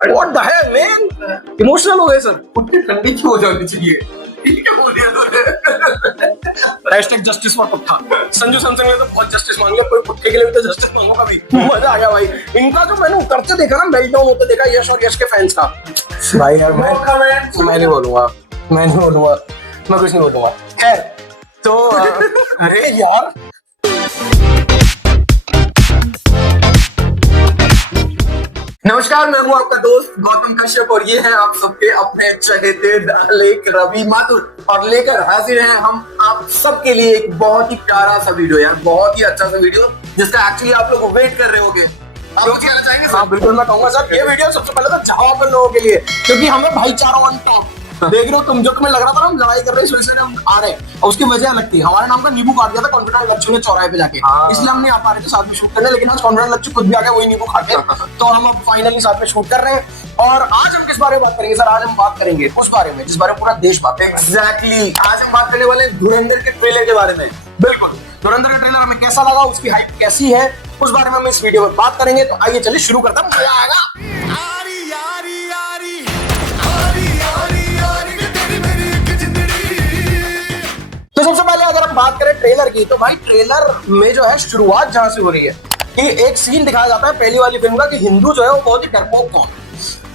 What the hell man, emotional हो गए sir. उतनी ठंडी क्यों हो जानी चाहिए? ठीक है बोल दिया तूने। हैशटैग जस्टिस फॉर पुट्ठा। संजू सैमसन ने तो बहुत जस्टिस मांग लिया, कोई पुट्ठे के लिए भी तो जस्टिस मांगो कभी। मजा आ गया भाई इनका, जो मैंने उतरते देखा ना, मेल्ट डाउन होते देखा यश और यश के फैंस का। भाई यार मैं नहीं बोलूंगा, मैं नहीं बोलूंगा, मैं कुछ नहीं बोलूंगा। खैर तो अरे यार नमस्कार, मैं हूँ आपका दोस्त गौतम कश्यप और ये है आप सबके अपने चहेते लेक रवि माथुर, और लेकर हाजिर हैं हम आप सबके लिए एक बहुत ही प्यारा सा वीडियो यार, बहुत ही अच्छा सा वीडियो जिसका एक्चुअली आप लोग वेट कर रहे होंगे। आप कुछ कहना चाहेंगे सर? हाँ बिल्कुल, मैं कहूंगा सर ये वीडियो सबसे पहले तो जावापन लोगों के लिए, क्योंकि हमें भाईचारा ऑन टॉप। देख रहे हो तुम, जो तुम्हें लग रहा था ना हम लड़ाई कर रहे हैं, इसलिए हम आ रहे हैं, और उसकी वजह अलग थी। हमारे नाम का नींबू काट दिया था कॉन्फिडेंट लच्चू ने चौराहे पे जाके, इसलिए हम नहीं आ पा रहे थे साथ में शूट करने, लेकिन आज कॉन्फिडेंट लच्चू खुद भी आ गया वही नींबू खा के, तो हम अब फाइनली साथ में शूट कर रहे हैं। और आज हम किस बारे में बात करेंगे सर? आज हम बात करेंगे उस बारे में जिस बारे में पूरा देश बात करेगा। एग्जैक्टली, आज हम बात करने वाले हैं धुरंधर के ट्रेलर के बारे में। बिल्कुल, धुरंधर का ट्रेलर हमें कैसा लगा, उसकी हाइप कैसी है, उस बारे में हम इस वीडियो में बात करेंगे। तो आइए चलिए शुरू करते हैं, मजा आएगा। तो सबसे पहले अगर हम बात करें ट्रेलर की, तो भाई ट्रेलर में जो है शुरुआत जहां से हो रही है कि एक सीन दिखाया जाता है पहली वाली फिल्म का कि हिंदू जो है वो बहुत ही डरपोक कौन,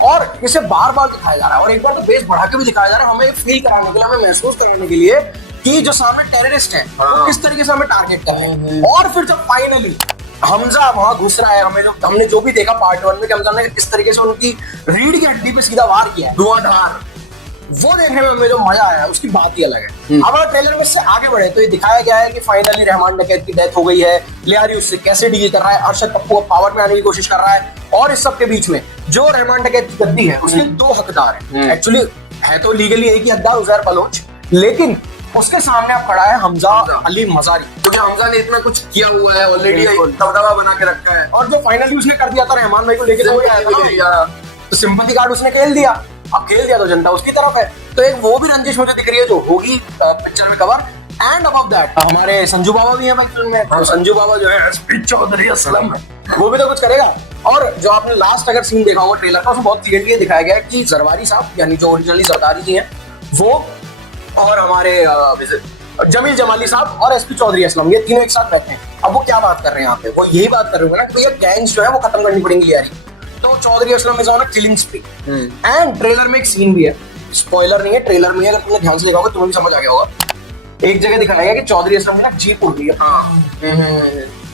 और इसे बार बार दिखाया जा रहा है, और एक बार तो बेस बढ़ा के भी दिखाया जा रहा है, हमें फील कराने के लिए, हमें महसूस कराने के लिए कि जो सामने टेररिस्ट है तो किस तरीके से हमें टारगेट कर रहे हैं। और फिर जब फाइनली हमजा वहां घुस रहा है, हमने जो भी देखा पार्ट 1 में कि हमजा ने किस तरीके से उनकी रीढ़ की हड्डी पे सीधा वार किया है, धुआंधार, वो देखने में हमें जो मजा आया उसकी बात ही अलग है। अब अगर ट्रेलर में से आगे बढ़े तो ये दिखाया गया है कि फाइनली रहमान डकैत की डेथ हो गई है, लियारी उससे कैसे डील कर रहा है, अरशद पप्पू पावर में आने की कोशिश कर रहा है, और इस सब के बीच में जो रहमान डकैत की गद्दी है उसके दो हकदार हैं। एक्चुअली है तो लीगली एक ही हकदार उजैर बलोच, लेकिन उसके सामने अब खड़ा है हमजा अली मजारी, क्योंकि हमजा ने इतना कुछ किया हुआ है ऑलरेडी, दबदबा बना के रखा है, और जो फाइनली उसने कर दिया था रहमान भाई को लेके तो सिंपैथी कार्ड उसने खेल दिया। अब खेल दिया तो जनता उसकी तरफ है, तो एक वो भी रंजिश मुझे दिख रही है जो होगी पिक्चर में कवर। एंड अबव दैट हमारे संजू बाबा भी हैं फिल्म में, और संजू बाबा जो है एसपी चौधरी असलम है, वो भी तो कुछ करेगा। और जो आपने लास्ट अगर सीन देखा होगा ट्रेलर का, उसमें बहुत क्लियरली दिखाया गया है कि जरवारी साहब यानी जो ओरिजिनली जरदारी जी हैं वो, और हमारे जमील जमाली साहब और एसपी चौधरी असलम, ये तीनों एक साथ बैठे हैं। अब वो क्या बात कर रहे हैं यहाँ पे? वो यही बात कर रहे हैं ना कि भैया गैंग्स जो है वो खत्म करनी पड़ेंगी यारी, तो Chaudhary Aslam is on a killing spree. And trailer में एक सीन भी है, स्पॉइलर नहीं है, ट्रेलर में अगर तुमने ध्यान से देखा होगा तुम्हें भी समझ आ गया होगा, एक जगह दिखाया गया कि चौधरी असलम ने ना जीप उड़ गई है।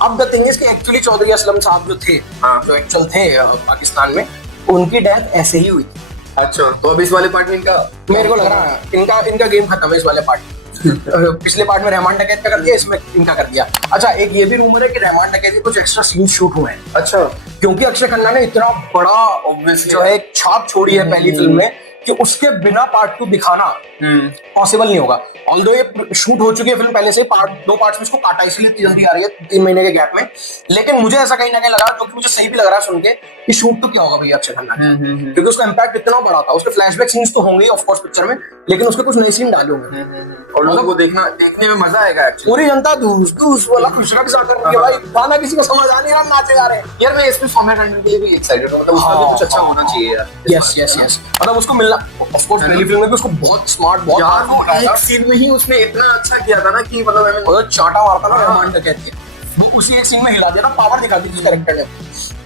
अब द थिंग इज कि एक्चुअली चौधरी असलम साहब जो थे, जो एक्चुअल थे पाकिस्तान में, उनकी डेथ ऐसे ही हुई थी। अच्छा, तो अब इस वाले पार्ट में इनका, मेरे को लग रहा है इनका गेम खत्म है इस वाले पार्ट। पिछले पार्ट में रहमान डकैत का कर दिया, इसमें इनका कर दिया। अच्छा, एक ये भी रूमर है कि रहमान डकैत के कुछ एक्स्ट्रा सीन शूट हुए हैं। अच्छा, क्योंकि अक्षय खन्ना ने इतना बड़ा जो है एक छाप छोड़ी है पहली फिल्म में कि उसके बिना पार्ट 2 दिखाना पॉसिबल नहीं होगा। ऑल्दो ये शूट हो चुकी है फिल्म पहले से, दो पार्ट्स में इसको काटा इसलिए जल्दी आ रही है 3 महीने के गैप में, लेकिन मुझे ऐसा कहीं ना कहीं लगा, जो कि मुझे सही भी लग रहा है सुन के, कि शूट तो क्या होगा भैया अक्षय खन्ना, क्योंकि उसका इम्पैक्ट इतना बड़ा था। उसके फ्लैशबैक सीन्स तो होंगे ऑफ कोर्स पिक्चर में, लेकिन उसके कुछ नए सीन डाले होंगे और लोगों को देखने में मजा आएगा। पूरी जनता दूस दूस वाला खुशरा के साथ कर रही है भाई, गाना किसी को समझ आ नहीं रहा, नाचे गा रहे हैं यार। मैं इसमें सौम्या टंडन के लिए भी एक्साइटेड हूं, मतलब उसका भी कुछ अच्छा होना चाहिए यार। यस मतलब उसको मिलना, ऑफ कोर्स पहली फिल्म में भी उसको बहुत स्मार्ट, बहुत यार वो एक सीन में ही उसने इतना अच्छा किया था ना कि मतलब मैंने वो चाटा मारता ना रहमान डकैत के, वो उसी एक सीन में हिला दिया ना, पावर दिखा दी उस कैरेक्टर ने।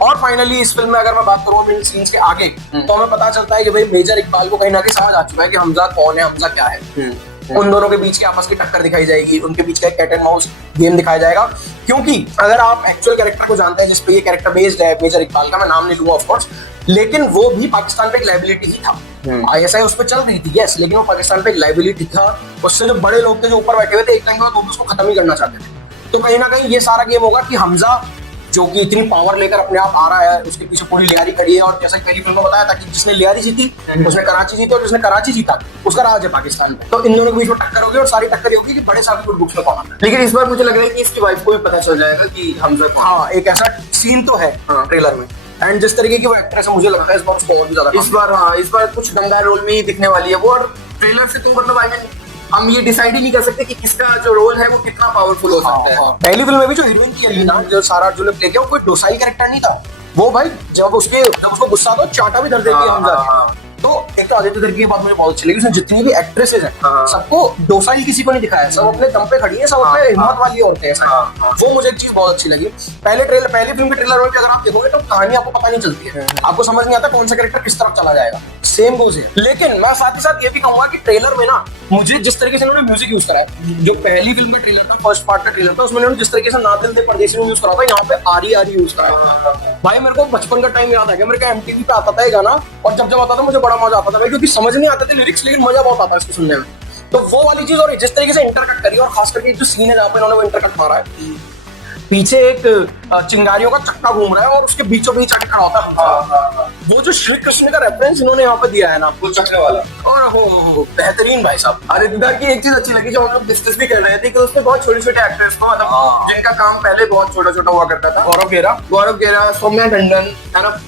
और फाइनली इस फिल्म में अगर मैं बात करूं इन सीन्स के आगे, तो हमें पता चलता है कि भाई मेजर इकबाल को कहीं ना कहीं समझ आ चुका है कि हमजा कौन है, हमजा क्या है। उन दोनों के बीच की आपस की टक्कर दिखाई जाएगी, उनके बीच का कैट एंड माउस गेम दिखाया जाएगा। क्योंकि अगर आप एक्चुअल कैरेक्टर को जानते हैं जिसपे ये कैरेक्टर बेस्ड है, मेजर इकबाल का मैं नाम नहीं लूंगा ऑफ कोर्स, लेकिन वो भी पाकिस्तान पे एक लायबिलिटी ही था। आईएसआई उस पर चल रही थी यस, लेकिन वो पाकिस्तान पे एक लायबिलिटी था। उससे जो बड़े लोग थे जो ऊपर बैठे हुए थे, एक टाइम के बाद वो उसको खत्म ही करना चाहते थे। तो कहीं ना कहीं ये सारा गेम होगा कि हमजा जो कि इतनी पावर लेकर अपने आप आ रहा है, उसके पीछे पूरी लियारी खड़ी है, और जैसा कि पहली फिल्म में बताया था कि जिसने लियारी जीती उसने कराची जीती, और जिसने कराची जीता उसका राज है पाकिस्तान में। तो इन दोनों के बीच में टक्कर होगी, और सारी टक्कर होगी कि बड़े साहब की बुक्स में कौन आता है। लेकिन इस बार मुझे लग रहा है कि इसकी वाइफ को भी पता चल जाएगा कि हमजा कौन। हाँ, एक ऐसा सीन तो है ट्रेलर में, एंड जिस तरीके की वो एक्ट्रेस है मुझे लगता है इस बार उसको और भी ज्यादा इस बार कुछ दमदार रोल में ही दिखने वाली है वो। और ट्रेलर से तुम मतलब आई मीन हम ये डिसाइड ही नहीं कर सकते कि किसका जो रोल है वो कितना पावरफुल हो सकता है। पहली फिल्म में भी जो हीरोइन थी अलीना, जो सारा जो प्ले किया, वो कोई डोसाइल कैरेक्टर नहीं था, वो भाई जब उसको गुस्सा आता है चाटा भी धर देती है हमजा की। तो एक तो आदित्य की बात मुझे बहुत अच्छी लगी, उसने जितनी भी एक्ट्रेसेस हैं सबको डोसाइल किसी को नहीं दिखाया, सब अपने दम पे खड़ी है, सब अपने हिम्मत वाली औरतें हैं। वो मुझे एक चीज बहुत अच्छी लगी। पहली फिल्म के ट्रेलर में भी अगर आप देखोगे तो कहानी आपको पता नहीं चलती है, आपको समझ नहीं आता कौन सा कैरेक्टर किस तरफ चला जाएगा। सेम गोज है। लेकिन मैं साथ ही साथ ये भी कहूंगा कि ट्रेलर में ना मुझे जिस तरीके से उन्होंने म्यूजिक यूज करा है, जो पहली फिल्म का ट्रेलर था, फर्स्ट पार्ट का ट्रेलर था, उसमें उन्होंने जिस तरीके से ना दिल दे परदेसी में यूज करा था, यहाँ पे आरी आरी यूज करा। भाई मेरे को बचपन का टाइम याद आ गया, मेरे को एमटीवी पे आता था ये गाना, और जब आता था मुझे बड़ा मजा आता था भाई, क्योंकि समझ नहीं आते थे लिरिक्स, लेकिन मजा बहुत आता है इसको सुनने में। तो वो वाली चीज, और जिस तरीके से इंटरकट करी, और खास करके जो सीन है जहाँ पे इन्होंने वो इंटरकट मारा है, पीछे एक चिंगारियों का चक्का घूम रहा है और उसके बीचों बीच आके खड़ा होता है, वो जो श्री कृष्ण का रेफरेंस इन्होंने यहाँ पे दिया है ना, वो चक्कर वाला, और हो बेहतरीन भाई साहब। आदित्य की एक चीज अच्छी लगी जो हम लोग डिस्कस भी कर रहे थे कि उसमें बहुत छोटे छोटे एक्टर्स को, मतलब जिनका काम पहले बहुत छोटा छोटा हुआ करता था, गौरव खेरा, सौम्या टंडन, है ना,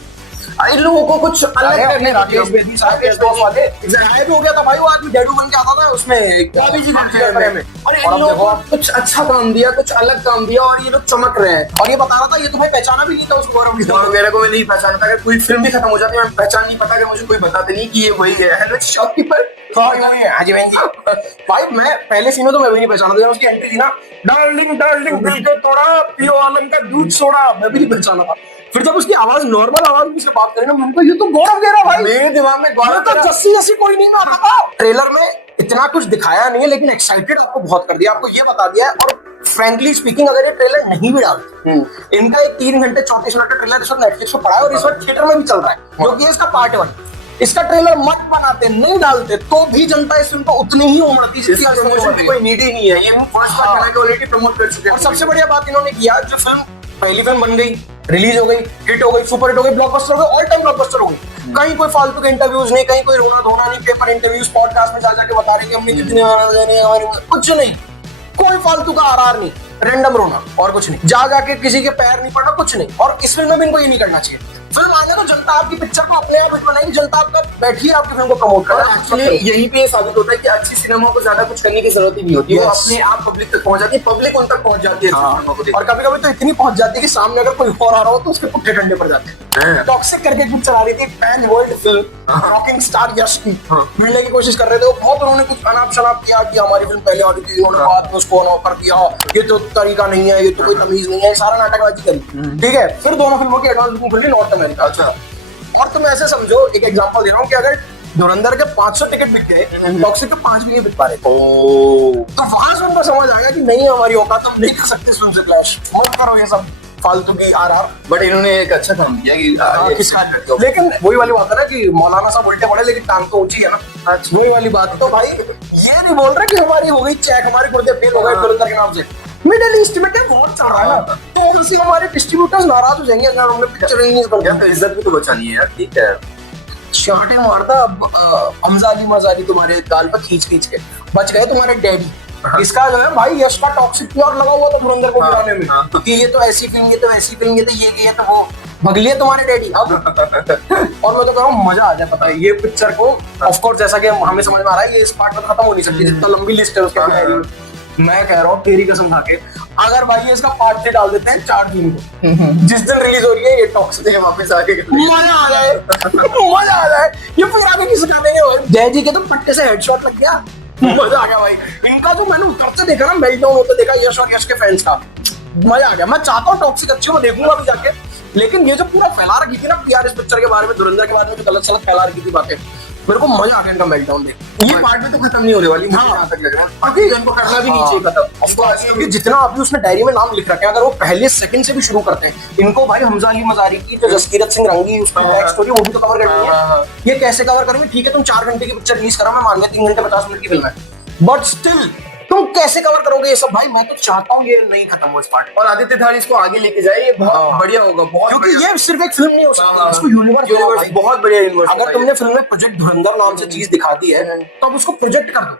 इन लोगों को कुछ अलग अपने राकेश बेदी राकेश दोस्त वाले गायब हो गया था भाई, वो आदमी डेडू बन के आता था उसमें गाबी जी में, और इन लोगों को कुछ अच्छा काम दिया, कुछ अलग काम दिया, और ये लोग चमक रहे हैं। और ये बता रहा था, ये तुम्हें पहचाना भी नहीं था उसको, गौरव वगैरह को मैं नहीं पहचाना था। अगर कोई फिल्म भी खत्म हो जाती है मैं पहचान नहीं पाता, अगर मुझे कोई बताते नहीं कि ये वही है। हेलो शॉपकीपर, भाई मैं पहले सीन में तो मैं भी नहीं पहचाना था, उसकी एंट्री थी ना, डार्लिंग डार्लिंग दिल को तोड़ा, पियो आलम का दूध सोडा, मैं भी नहीं पहचाना था। फिर जब उसकी आवाज नॉर्मल आवाज में से बात करें ना, मैंने ये तो गौरव खेरा भाई, मेरे दिमाग में गौरव तो जस्सी जैसी कोई नहीं आता था। ट्रेलर में इतना कुछ दिखाया नहीं है, लेकिन एक्साइटेड आपको बहुत कर दिया, आपको ये बता दिया है। और फ्रैंकली स्पीकिंग, अगर ये ट्रेलर नहीं भी डालते, इनका एक 3 घंटे 34 मिनट का ट्रेलर इस वक्त नेटफ्लिक्स पर पड़ा है, और इस वक्त थिएटर में भी चल रहा है, जो कि इसका पार्ट 1। इसका ट्रेलर मत बनाते, नहीं डालते, तो भी जनता इस फिल्म को उतनी ही उमड़ती, जिसकी कोई नीड ही नहीं है। ये फर्स्ट पार्ट बना के ऑलरेडी प्रमोट कर चुके हैं। और सबसे बढ़िया बात इन्होंने किया, जो फिल्म पहली फिल्म बन गई, रिलीज हो गई, हिट हो गई, सुपर हिट हो गई, ब्लॉकबस्टर हो गई, ऑल टाइम ब्लॉकबस्टर हो गई, कहीं कोई फालतू के इंटरव्यूज नहीं, कहीं कोई रोना धोना नहीं, पेपर इंटरव्यूज, पॉडकास्ट में जाके बता रहे कि हमने कितने कुछ नहीं, कोई फालतू का आरआर नहीं, रैंडम रोना और कुछ नहीं, जाके किसी के पैर नहीं पड़ना, कुछ नहीं। और इस फिल्म में भी इनको ये नहीं करना चाहिए। फिल्म आने तो जनता आपकी पिक्चर को अपने आप हिट बनाएगी, जनता आपका बैठी है आपकी फिल्म को प्रमोट कर रहा है। एक्चुअली यहीं पे साबित होता है कि अच्छी सिनेमा को ज्यादा कुछ करने की जरूरत ही नहीं होती, वो अपने आप पब्लिक तक पहुंच जाती है, पब्लिक उन तक पहुंच जाती है। और कभी कभी तो इतनी पहुंच जाती है कि सामने अगर कोई और आ रहा हो तो उसके पुट्ठे ठंडे पड़ जाते हैं। टॉक्सिक करके पिक्चर आ रही थी, pan world film, rocking star Yash की मिलने की कोशिश कर रहे थे, वो बहुत उन्होंने कुछ अनाप शनाप किया कि हमारी फिल्म पहले आ रही थी, उन्होंने बाद में उसको ऑफर किया, ये तो तरीका नहीं है, ये तो कोई तमीज नहीं है, सारा नाटकबाजी करी। ठीक है, फिर दोनों फिल्मों की एडवांस बुकिंग खुली नॉर्थ अमेरिका। अच्छा, और तुम ऐसे समझो, एक एग्जांपल दे रहा हूँ कि अगर धुरंधर के 500 टिकट बिक गए, टॉक्सिक के 5 भी नहीं बिक पा रहे, तो वहां से उनको समझ आएगा कि नहीं हमारी औकात, हम नहीं कर सकते फिल्म से क्लैश, मत करो ये सब फालतू की आरआर। बट इन्होंने एक अच्छा काम किया कि लेकिन वही वाली बात है ना कि मौलाना साहब उल्टे पड़े लेकिन टांग तो ऊंची है ना, वही वाली बात। तो भाई ये नहीं बोल रहे कि हमारी हो गई चेक, हमारी गुर्दे फेल हो गए धुरंधर के नाम से, मिडिल ईस्ट में क्या वॉर चल रहा है ना, तो उसी हमारे डिस्ट्रीब्यूटर्स नाराज हो जाएंगे अगर हमने पिक्चर रिलीज कर दिया। तो इज्जत भी तो बचानी है यार, ठीक है। शॉटे मारता हमजाली मजाली तुम्हारे गाल पर खींच खींच के, बच गए तुम्हारे डैडी। इसका जो है भाई यश का टॉक्सिक प्योर लगा हुआ था धुरंधर को गिराने में, कि ये तो ऐसी फिल्म, ये तो वैसी फिल्म, ये तो ये तो वो, भगलिए तुम्हारे डैडी अब। और मैं तो कह रहा हूँ मजा आ जाए, पता है ये पिक्चर को, ऑफ कोर्स जैसा कि हमें समझ में आ रहा है ये इस पार्ट में खत्म हो नहीं सकती, जितना लंबी लिस्ट है उसके। मैं कह रहा हूँ तेरी कसम खा के, अगर भाई इसका पार्ट 3 डाल देते हैं 4 जून को, जिस दिन रिलीज हो रही है ये टॉक्सिक वापस आके मजा आ जाए, मजा आ जाए। ये फिर आगे किसी का नहीं है, जय जी के तो पट्टे से हेडशॉट लग गया, मजा आ गया भाई। इनका जो मैंने उतरते देखा ना, मेल्टडाउन होते देखा यश और यश के फैंस का, मजा आ गया। मैं चाहता हूँ टॉक्सिक अच्छी हो, देखूंगा भी जाके, लेकिन ये जो पूरा फैला रखी थी ना पीआर इस पिक्चर के बारे में, धुरंधर के बारे में जो गलत सलत फैला रखी थी बातें, मेरे को मजा आ गया इनका मेल्टडाउन देख। ये पार्ट में तो खत्म नहीं होने वाली, मुझे जहां तक लग रहा है, क्योंकि इनको करना भी नहीं चाहिए खत्म। क्योंकि जितना अभी उसने डायरी में नाम लिख रखे हैं, अगर वो पहले सेकंड से भी शुरू करते हैं, इनको भाई हमजा अली मजारी की जो जसकीरत सिंह रंगी उसका बैक स्टोरी वो भी तो कवर करनी है। ये कैसे कवर करेंगे? ठीक है तुम 4 घंटे की पिक्चर रिलीज करो, मैं मान लिया 3 घंटे 50 मिनट की फिल्म है, बट स्टिल तुम कैसे कवर करोगे ये सब भाई? मैं तो चाहता हूँ ये नहीं खत्म हो इस पार्ट। और आदित्य धारी इसको आगे लेके जाए, ये बहुत बढ़िया होगा, बहुत, क्योंकि ये सिर्फ एक फिल्म नहीं हो सकती, इसको यूनिवर्स बहुत बढ़िया यूनिवर्स। अगर तुमने फिल्म में प्रोजेक्ट धुरंधर नाम से चीज दिखा दी है, तो अब उसको प्रोजेक्ट कर दो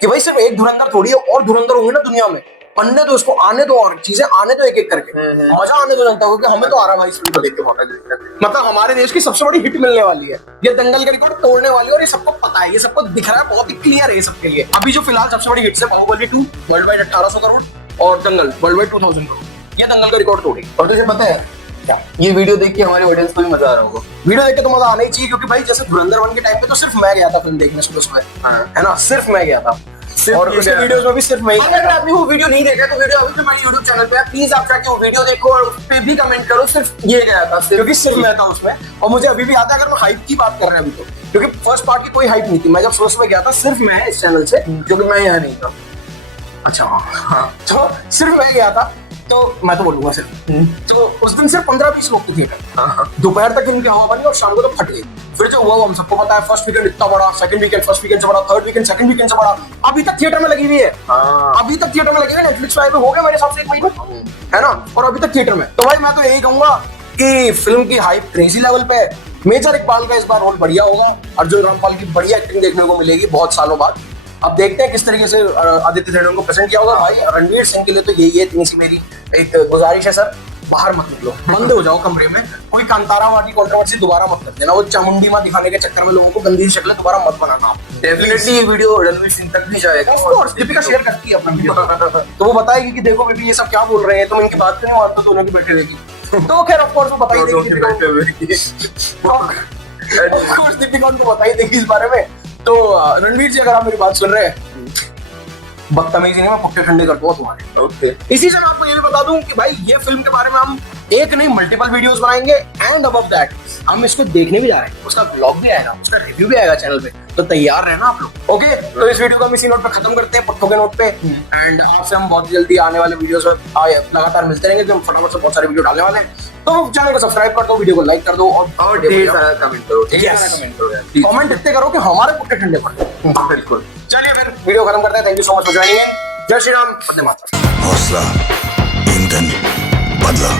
कि भाई सिर्फ एक धुरंधर थोड़ी है, और धुरंधर होंगे ना दुनिया में, बनने दो उसको, आने दो, और चीजें आने दो एक एक करके, मजा आने दो जनता को, कि हमें तो आ रहा भाई इस फिल्म को देख के मौका। मतलब हमारे देश की सबसे बड़ी हिट मिलने वाली है, ये दंगल का रिकॉर्ड तोड़ने वाली है, और ये सबको पता है, ये सबको दिख रहा है, बहुत ही क्लियर है ये सबके लिए। अभी जो फिलहाल सबसे बड़ी हिट है बाहुबली 2 वर्ल्ड वाइड 1800 करोड़, और दंगल वर्ल्ड वाइड 2000 करोड़, ये दंगल का रिकॉर्ड तोड़ी। और तुझे पता है क्या ये वीडियो देख के हमारे ऑडियंस को भी मजा आ रहा होगा। वीडियो देख के तो मजा आना ही चाहिए, क्योंकि भाई जैसे धुरंधर 1 के टाइम पे तो सिर्फ मैं गया था फिल्म देखने सुबह सुबह, हाँ। है ना, सिर्फ मैं गया था, और ये उसके गया वीडियोस में भी सिर्फ मैं ही अगर आपने वो वीडियो नहीं देखा तो वीडियो अभी हमारे YouTube चैनल पे है, प्लीज आप जाके वो वीडियो देखो और उस पे भी कमेंट करो, सिर्फ ये गया था क्योंकि सिर्फ मैं था उसमें। और मुझे अभी भी याद है, अगर मैं हाइप की बात कर रहे हैं अभी तो, क्योंकि फर्स्ट पार्ट की कोई हाइप नहीं थी, मैं जब सुबह सुबह गया था सिर्फ मैं इस चैनल से, क्योंकि मैं यहाँ नहीं था। अच्छा हाँ, तो सिर्फ मैं गया था, तो मैं तो बोलूंगा सिर्फ, तो उस दिन सिर्फ 15-20 लोग थे थिएटर, दोपहर तक इनकी हवा बनी और शाम को तो फट गई। फिर जो हुआ वो हम सबको पता है, फर्स्ट वीकेंड इतना बड़ा, सेकंड वीकेंड फर्स्ट वीकेंड से बड़ा, थर्ड वीकेंड सेकंड वीकेंड से बड़ा, अभी तक थिएटर में लगी हुई है, अभी तक थिएटर में लगी हुई है, नेटफ्लिक्स पे हो गया मेरे हिसाब से 1 महीना, है ना, और अभी तक थिएटर में। तो भाई मैं तो यही कहूंगा कि फिल्म की हाइप क्रेजी लेवल पे है। मेजर इकबाल का इस बार रोल बढ़िया होगा, अर्जुन रामपाल की बढ़िया एक्टिंग देखने को मिलेगी बहुत सालों बाद। अब देखते हैं किस तरीके से आदित्य धेनुन को प्रेजेंट किया होगा। भाई रणवीर सिंह के लिए तो यही है, इतनी सी मेरी एक गुजारिश है सर, बाहर मत निकलो, बंद हो जाओ कमरे में, कोई कांतारा वाली कंट्रोवर्सी दोबारा मत कर देना, वो चामुंडी मां दिखाने के चक्कर में लोगों को गंदी शक्लें दोबारा मत बनाना। डेफिनेटली ये वीडियो रणवीर सिंह तक भी जाएगा, ऑफ कोर्स दीपिका शेयर करती है अपना वीडियो, तो वो बताएगी कि देखो बेबी ये सब क्या बोल रहे हैं, तुम इनकी बात क्यों नहीं मानते, दोनों की बैठी रहेगी। तो खैर ऑफ कोर्स वो बता ही देगी, ऑफ कोर्स दीपिका उनको बता ही देगी इस बारे में। तो रणवीर जी अगर आप मेरी बात सुन रहे हैं, बदतमीजी नहीं, मैं पुट्टे ठंडे कर दूंगा तुम्हारे। ओके, इसी से मैं आपको ये भी बता दूं कि भाई ये फिल्म के बारे में हम एक नहीं मल्टीपल वीडियोस बनाएंगे, एंड अबव दैट हम इसको देखने भी जा रहे हैं, उसका ब्लॉग भी आएगा, उसका रिव्यू भी आएगा चैनल पे, तो तैयार रहना आप लोग। ओके, तो इस वीडियो को हम इसी नोट पे खत्म करते हैं, पुट्ठों के नोट पे, एंड आपसे हम बहुत जल्दी आने वाले वीडियोस में लगातार मिलते रहेंगे, हम फटाफट से बहुत सारे वीडियो डालने वाले हैं। तो चैनल को सब्सक्राइब कर दो, वीडियो को लाइक कर दो, और ढेर सारा कमेंट करो, कमेंट इतने करो कि हमारे पुट्टे ठंडे पड़ जाए। बिल्कुल। चलिए फिर वीडियो खत्म करते हैं। Thank you so much for joining. जय श्री राम, वंदे मातरम। हौसला, ईंधन, बदला।